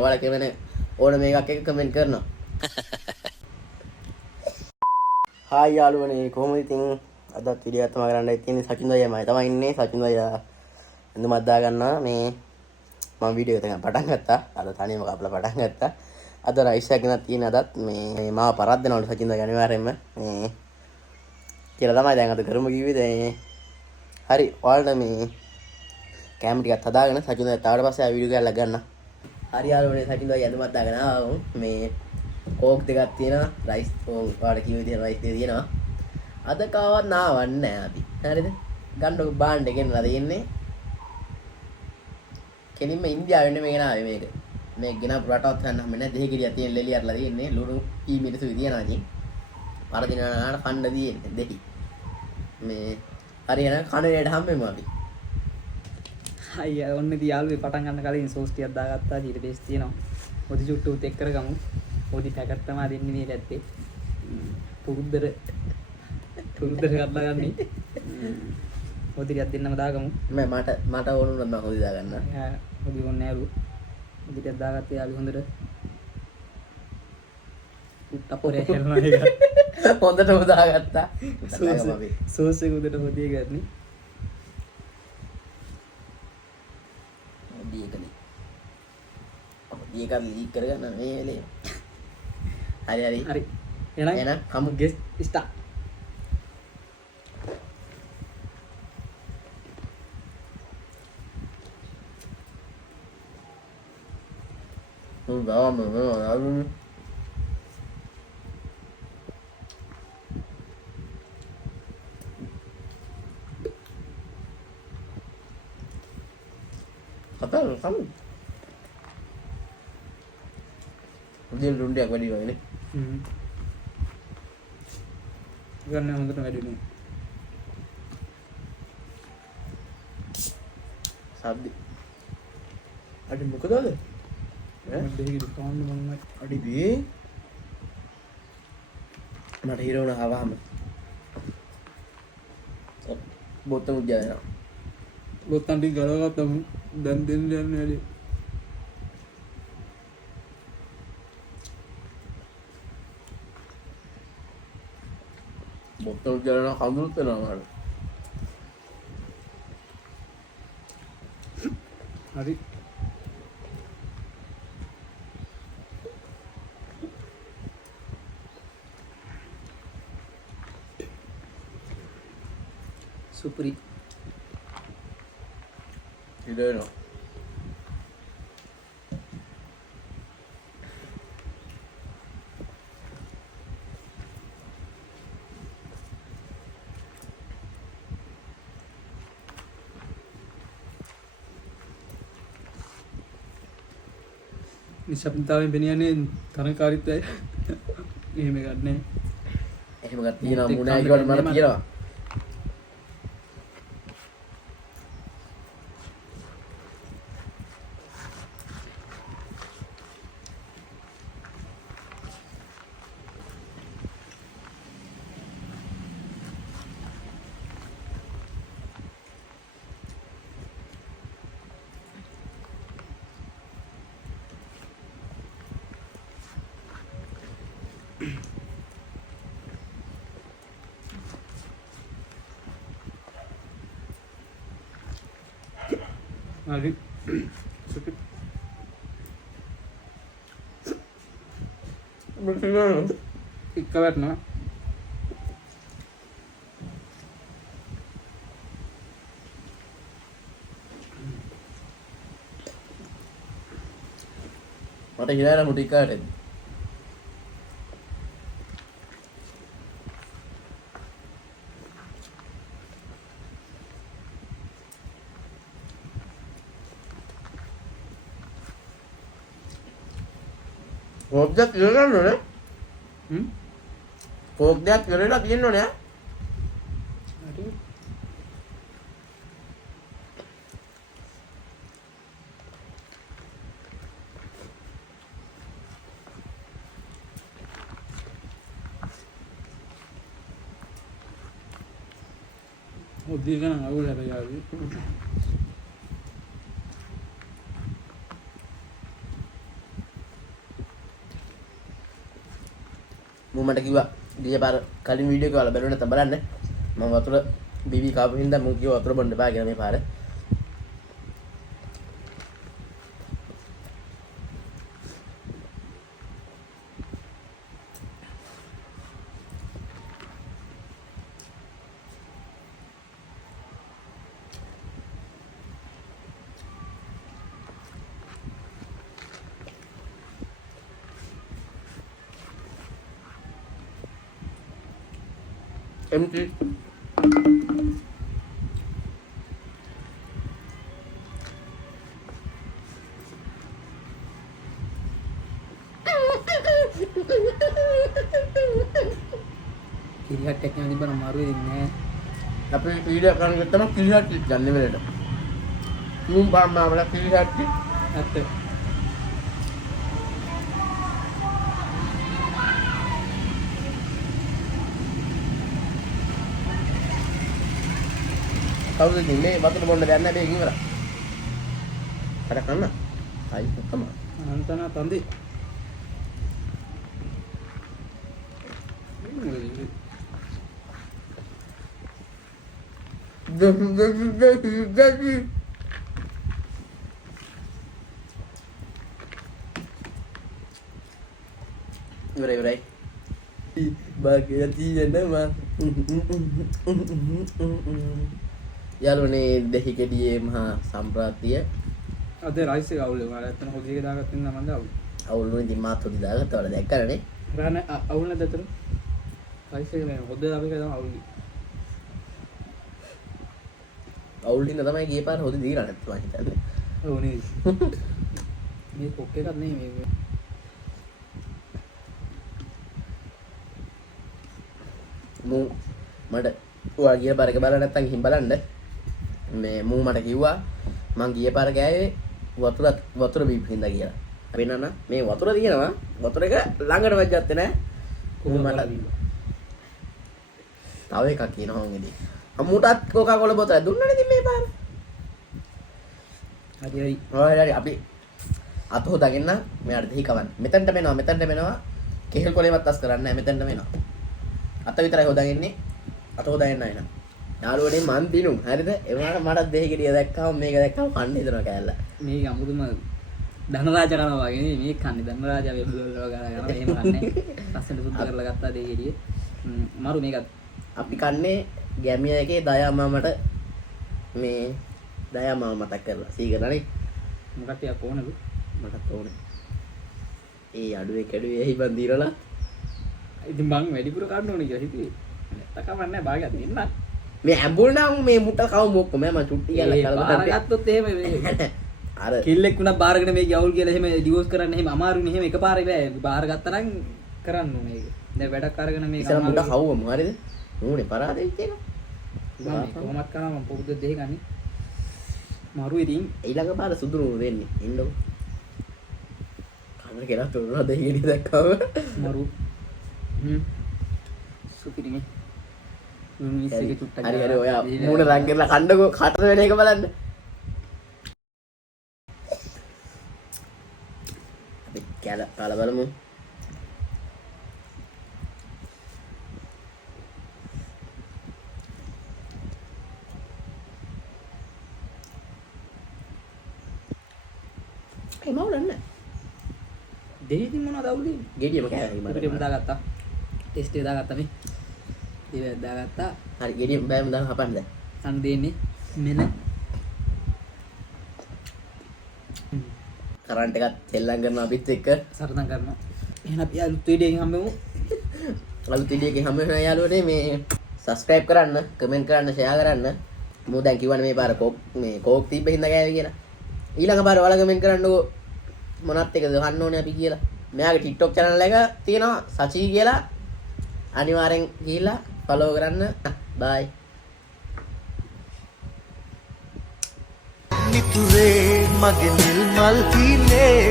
ඔයාලා කියන ඕන මේකක් එක කමෙන්ට් කරනවා. හායි යාළුවනේ කොහොමද ඉතින් අදත් වීඩියෝ එකක් තමයි කරන්නයි තියෙන්නේ. සචින් දයමයි තමයි ඉන්නේ. සචින් දයා ඇඳුමක් දා ගන්නවා. මේ මම වීඩියෝ එක පටන් ගත්තා. අද තනියම කපලා පටන් ගත්තා. අද රයිස් එකක් ගෙනත් තියෙන අදත් මේ මාව පරද්දනවලු සචින් දයා අනිවාර්යෙන්ම මේ කියලා තමයි දැන් අද කරමු කිව්වේ. හරි ඔයාලට මේ කැම ටිකක් හදාගෙන සචින් දයා තාවට පස්සේ ආ වීඩියෝ එකක් ගන්න. හරි යාළුවනේ සචින් දයා ඇඳුමක් දාගෙන ආවම මේ කෝක් දෙකක් තියෙනවා රයිස් ඔයාලට කිව්ව විදිහට රයිස් දෙක තියෙනවා. අද කාවත් නාවන්නේ නැහැ අපි. හරිද? ගන්නකො බාණ්ඩ ගෙන්නලා දෙන්නේ. කෙලින්ම ඉන්දියාවෙ නෙමෙයි ගෙනාවේ මේක. මේක ගෙනාපු රටවත් ගන්න හැම නැහැ. දෙහි ගෙඩියක් තියෙන ලෙලි අරලා දෙන්නේ. ලුණු ඊ මිරිසු විදියනවා ඉතින්. පරදිනාට කන්න දෙන්නේ දෙහි. මේ හරියන කණේට හැමෙම අපි. අයියා ඔන්න ඉතින් යාළුවේ පටන් ගන්න කලින් සෝස් ටිකක් දාගත්තා. ඊට බේස් තියෙනවා. මොදි චුට්ටුත් එක් කරගමු. මොදි පැකට් තමයි දෙන්නේ මේ පැත්තේ. පුරුද්දට කරලා ගන්නේ. මොදි ටිකක් දෙන්නම දාගමු. මට ඕන නම් මම හොදි දාගන්න. මොදි ඕනේ නෑලු. මොදි ටිකක් දාගත්තා යාළුවා හොඳට. පුට්ටපොරේ හැරනවා ඒක. හොඳට හොදාගත්තා. සෝස් එක උඩට හොදිය ගන්න. ඒක ලීක් කරගන්න මේ වෙලේ. හරි. එහෙනම් කමු ගෙස් ස්ටාර්ට්. කතා kamu. Dia lundiak වැඩි වෙන්නේ. ගන්න හොඳට වැඩි නේ. සබ්දි. අඩි මොකද අද? දෙහිගිරි කාන්න මම අඩි බේ. මට හිරවන හවහම. බොත්තම උජායනා. බොත්තම් ටික ගලවගත්තම දැන් දෙන්න යන්නේ වැඩි. බොත්තම උජායනා කඳුළුත් වෙනවා මට. හරි. සුපරි. ඉදේනවා. නිශ්ශබ්දතාවයෙන් පෙනියන්නේ තරංකාරීත්වය. එහෙම එකක් නැහැ. එහෙම එකක් තියෙනවා මුණා කියවට මට තියෙනවා. හරි. එක්ක වැටෙනවා. මට හිරාන මුටි කාටද? කෝක් දෙයක් ඉරලා නෝනේ. කෝක් දෙයක් ඉරලා තියෙනෝනේ. හරි. ඔද්දී ගන්න අවුල් හැබැයි ආවේ. මම මට කිව්වා ගිය පාර කලින් වීඩියෝ එක වල බලන්න නැත්නම් බලන්න මම වතුර බීබී කාපු හින්දා මම කිව්වා වතුර බොන්න එපා කියලා මේ පාර empty කිරිහට් එකක් යන තිබ්බනම් අමාරුයි ඉන්නේ අපි වීඩියෝ කරන එක තමයි කිරිහට් ගන්න වෙලට මුම් බාම්මා වල කිරිහට් ඇත්ත කවුද ඉන්නේ වතුර බොන්න දෙයක් නැහැ මේක ඉවරයි අර කන්න අයි තමයි අන්තන තන්දි ඉවරයි bahagia තියෙනවා යාළුවනේ දෙහි ගෙඩියේ මහා සම්ප්‍රාප්තිය අද රයිස් එක අවුල් වෙනවා නැත්තම් හොදි එක දාගත්ත ඉන්න මන්ද අවුල් අවුල් වුණේ ඉතින් මාත් හොදි දාගත්තා වල දැක්කරනේ රාන අවුල් නැද්ද අතන රයිස් එක නෑ හොද අපි කදම අවුල් අවුල් හින්දා තමයි ගිය පාර හොදි දීලා නැත්නම් මම හිතන්නේ ඔව් නේ මේ කොක් එකක් නේ මේ මට ඔයා ගිය පාර එක බලලා නැත්නම් ගිහින් බලන්න මේ මූ මට කිව්වා මං ගිය පාර ගෑවේ වතුර බීප් හින්දා කියලා. අපි නන්න මේ වතුර තියෙනවා වතුර එක ළඟට වැජ්ජත්තේ නැහැ. කොහොම මට තව එකක් කියනවා මං ඉතින්. අම්මුටත් කොකා කොලා බෝතල දුන්නානේ ඉතින් මේ පාර. හරි අපි අත හොදාගෙන මෙයාට දෙහි කවන්න. මෙතනට මෙනවා කෙහෙල් කොලේවත් අස් කරන්නේ නැහැ මෙතනට මෙනවා. අත විතරයි හොදාගන්නේ අත හොදාගෙන නැහැ නා. යාළුවනේ මන් දිනු හරිද ඒ වුණාට මට දෙහි ගෙඩිය දැක්කම මේක දැක්කම කන්න හිතනවා කෑල්ල මේක අමුතුම ධනරාජ කරනවා වගේ නේ මේක කන්නේ ධනරාජා වෙබ්බල වල ගාලා යනවා එහෙම කන්නේ ලස්සනට සුද්ධ කරලා ගත්තා දෙහි ගෙඩිය මරු මේකත් අපි කන්නේ ගැමිය එකේ දයා මාමට මේ දයා මාම මතක් කරලා සීකරනේ මොකක්ද යා කොහොනද මටත් ඕනේ ඒ අඩුවේ කැඩුවේ එහි බන් දීරලා ඉතින් මං වැඩිපුර කන්න ඕනේ කියලා හිතුවේ නැත්තම් කමන්නේ භාගයක් දෙන්න මේ ඇඹුල් නම් මේ මුට කව මොක්ක මම චුට්ටි කියලා කරලා ගත්තොත් එහෙම මේ අර කිල්ලෙක් වුණා බාරගෙන මේක යවුල් කියලා එහෙම ඩිවෝස් කරන්න එහෙම අමාරුනේ එහෙම එකපාරේ බෑ බාර ගත්තා නම් කරන්න ඕනේ ඒක දැන් වැඩක් අරගෙන මේක ඉතින් මුට කවුවම හරිද මූනේ පරාද වෙච්ච එක මම කොහොමත් කරා මම පොඩ්ඩ දෙහි ගන්නේ මාරු ඉතින් ඊළඟ පාර සුදුරු වෙන්නේ ඉන්නකො කන්න කියලා තෝරලා දෙහිලි දැක්කම මාරු සුපිරිනේ හරි හරි ඔයා මූණ ලං කරලා කන්නකෝ කට වෙන එක බලන්න අපි කාලා බලමු ඒ මවුලන්න දෙහිදී මොනවද අවුලේ ගෙඩියම කෑවා ඉතින් මම දාගත්තා ටෙස්ට් එක දාගත්තා මේ ඒක දාගත්තා හරි ගෙඩියම බෑම දාලා හපන්න අන් දෙන්නේ මෙන්න කරන්ට් එකත් සෙල්ලම් කරනවා අපිත් එක්ක සරදම් කරනවා එහෙනම් අපි අලුත් වීඩියෝ එකකින් හම්බෙමු අලුත් වීඩියෝ එකකින් හම්බ වෙනවා යාළුවනේ මේ subscribe කරන්න comment කරන්න share කරන්න මම දැන් කිව්වනේ මේ පාර කෝක් තිබ්බ හින්දා ගෑවේ කියලා ඊළඟ පාර ඔයාලා comment කරන්නකෝ මොනත් එකද ගන්න ඕනේ අපි කියලා මෙයාගේ TikTok channel එක තියෙනවා සචි කියලා අනිවාර්යෙන් ගිහිල්ලා follow කරන්න bye නිතුරේ මගේ නිල් මල් පීනේ